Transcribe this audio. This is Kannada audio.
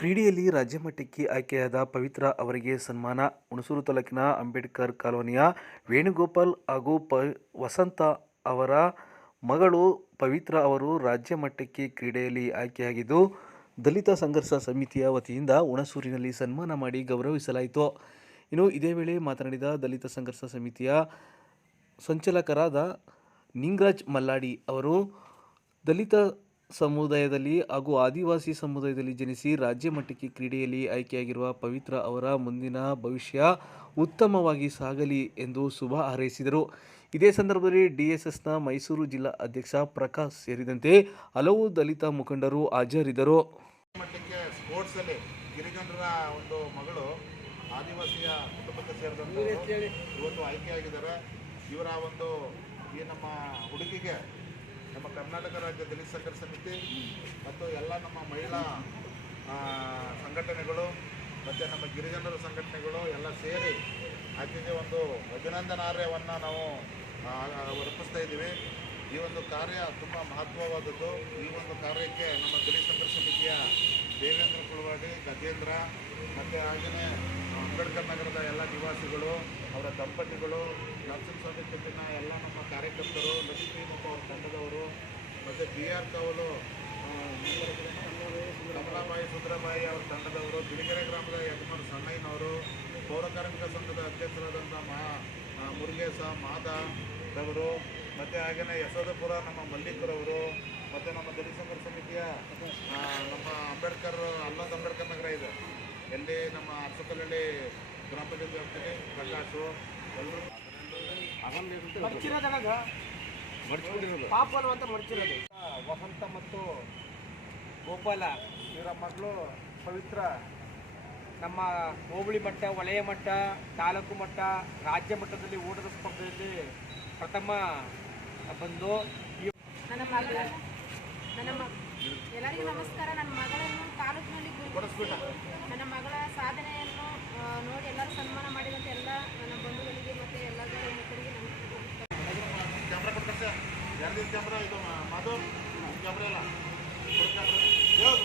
ಕ್ರೀಡೆಯಲ್ಲಿ ರಾಜ್ಯಮಟ್ಟಕ್ಕೆ ಆಯ್ಕೆಯಾದ ಪವಿತ್ರ ಅವರಿಗೆ ಸನ್ಮಾನ. ಹುಣಸೂರು ತಾಲೂಕಿನ ಅಂಬೇಡ್ಕರ್ ಕಾಲೋನಿಯ ವೇಣುಗೋಪಾಲ್ ಹಾಗೂ ವಸಂತ ಅವರ ಮಗಳು ಪವಿತ್ರ ಅವರು ರಾಜ್ಯಮಟ್ಟಕ್ಕೆ ಕ್ರೀಡೆಯಲ್ಲಿ ಆಯ್ಕೆಯಾಗಿದ್ದು, ದಲಿತ ಸಂಘರ್ಷ ಸಮಿತಿಯ ವತಿಯಿಂದ ಹುಣಸೂರಿನಲ್ಲಿ ಸನ್ಮಾನ ಮಾಡಿ ಗೌರವಿಸಲಾಯಿತು. ಇನ್ನು ಇದೇ ವೇಳೆ ಮಾತನಾಡಿದ ದಲಿತ ಸಂಘರ್ಷ ಸಮಿತಿಯ ಸಂಚಾಲಕರಾದ ನಿಂಗರಾಜ್ ಮಲ್ಲಾಡಿ ಅವರು, ದಲಿತ ಸಮುದಾಯದಲ್ಲಿ ಹಾಗೂ ಆದಿವಾಸಿ ಸಮುದಾಯದಲ್ಲಿ ಜನಿಸಿ ರಾಜ್ಯ ಮಟ್ಟಕ್ಕೆ ಕ್ರೀಡೆಯಲ್ಲಿ ಆಯ್ಕೆಯಾಗಿರುವ ಪವಿತ್ರ ಅವರ ಮುಂದಿನ ಭವಿಷ್ಯ ಉತ್ತಮವಾಗಿ ಸಾಗಲಿ ಎಂದು ಶುಭ ಹಾರೈಸಿದರು. ಇದೇ ಸಂದರ್ಭದಲ್ಲಿ ಡಿಎಸ್ಎಸ್ನ ಮೈಸೂರು ಜಿಲ್ಲಾ ಅಧ್ಯಕ್ಷ ಪ್ರಕಾಶ್ ಸೇರಿದಂತೆ ಹಲವು ದಲಿತ ಮುಖಂಡರು ಹಾಜರಿದ್ದರು. ಮಟ್ಟಕ್ಕೆ ಸ್ಪೋರ್ಟ್ಸಲ್ಲಿ ಗಿರಿಜನರ ಒಂದು ಮಗಳು ಆದಿವಾಸಿಯ ಕುಟುಂಬಕ್ಕೆ ಸೇರಿದಂತೆ ಇವತ್ತು ಆಯ್ಕೆಯಾಗಿದ್ದಾರೆ. ಇವರ ಒಂದು ಈ ನಮ್ಮ ಹುಡುಗಿಗೆ ನಮ್ಮ ಕರ್ನಾಟಕ ರಾಜ್ಯ ದಲಿತ ಸಂಘರ್ಷ ಸಮಿತಿ ಮತ್ತು ಎಲ್ಲ ನಮ್ಮ ಮಹಿಳಾ ಸಂಘಟನೆಗಳು ಮತ್ತು ನಮ್ಮ ಗಿರಿಜನರ ಸಂಘಟನೆಗಳು ಎಲ್ಲ ಸೇರಿ ಆಕೆಗೆ ಒಂದು ಅಭಿನಂದನಾರ್ಹವನ್ನು ನಾವು ಅರ್ಪಿಸ್ತಾ ಇದ್ದೀವಿ. ಈ ಒಂದು ಕಾರ್ಯ ತುಂಬ ಮಹತ್ವವಾದದ್ದು. ಈ ಒಂದು ಕಾರ್ಯಕ್ಕೆ ನಮ್ಮ ದಲಿತ ಸಂಘರ್ಷ ಸಮಿತಿಯ ದೇವೇಂದ್ರ ಕುಳವಾಡಿ, ಗಜೇಂದ್ರ ಮತ್ತು ಹಾಗೆಯೇ ಅಂಬೇಡ್ಕರ್ ನಗರದ ಎಲ್ಲ ನಿವಾಸಿಗಳು, ಅವರ ದಂಪತಿಗಳು, ನರಸಿಂಹಸ್ವಾಮಿ ಕಟ್ಟಿನ ಎಲ್ಲ ನಮ್ಮ ಕಾರ್ಯಕರ್ತರು, ಲಕ್ಷ್ಮೀ ಮತ್ತು ಅವರ ತಂಡದವರು, ಮತ್ತು BR ಕಾವಲು ಕಮಲಾಬಾಯಿ, ಸುಂದರಬಾಯಿ ಅವರ ತಂಡದವರು, ಬಿಳಿಗೆರೆ ಗ್ರಾಮದ ಯಜಮಾನ್ ಸಣ್ಣಯ್ಯನವರು, ಪೌರಕಾರ್ಮಿಕ ಸಂಘದ ಅಧ್ಯಕ್ಷರಾದಂಥ ಮುರುಗೇಶ ಮಾದವರು, ಮತ್ತು ಹಾಗೆಯೇ ಯಶೋಧಪುರ ನಮ್ಮ ಮಲ್ಲಿಕರವರು, ಮತ್ತು ನಮ್ಮ ದಲಿತ ಸಂಘರ್ಷ ಸಮಿತಿಯ ನಮ್ಮ ಅಂಬೇಡ್ಕರ್ ನಗರ ಇದೆ, ಎಲ್ಲಿ ನಮ್ಮ ಅರ್ಸಕಲ್ಲಹಳ್ಳಿ ಗ್ರಾಮ ಪಂಚಾಯತ್ ವ್ಯಾಪ್ತಿಯಲ್ಲಿ ಪ್ರಕಾಶು ಎಲ್ಲರೂ ವಸಂತ ಮತ್ತು ಗೋಪಾಲ ಇವರ ಮಗಳು ಪವಿತ್ರ ನಮ್ಮ ಹೋಬಳಿ ಮಟ್ಟ, ವಲಯ ಮಟ್ಟ, ತಾಲೂಕು ಮಟ್ಟ, ರಾಜ್ಯ ಮಟ್ಟದಲ್ಲಿ ಓಟದ ಸ್ಪರ್ಧೆಯಲ್ಲಿ ಪ್ರಥಮ ಬಂದು ಎಲ್ಲರಿಗೂ ನಮಸ್ಕಾರ. ನನ್ನ ಮಗಳನ್ನು ತಾಲೂಕಿನಲ್ಲಿ ನನ್ನ ಮಗಳ ಸಾಧನೆಯನ್ನು ನೋಡಿ ಎಲ್ಲರೂ ಸನ್ಮಾನ ಮಾಡಿದಂಥ ಎಲ್ಲ ನನ್ನ ಬಂಧುಗಳಿಗೆ ಮತ್ತು ಎಲ್ಲ ಮುಖರಿಗೆ ಕ್ಯಾಮ್ರಾ ಕೊಡ್ತಾರೆ. 2 ಕ್ಯಾಮ್ರಾ ಇದು ಮಾಧವ್ ಕ್ಯಾಮ್ರಾ ಇಲ್ಲ.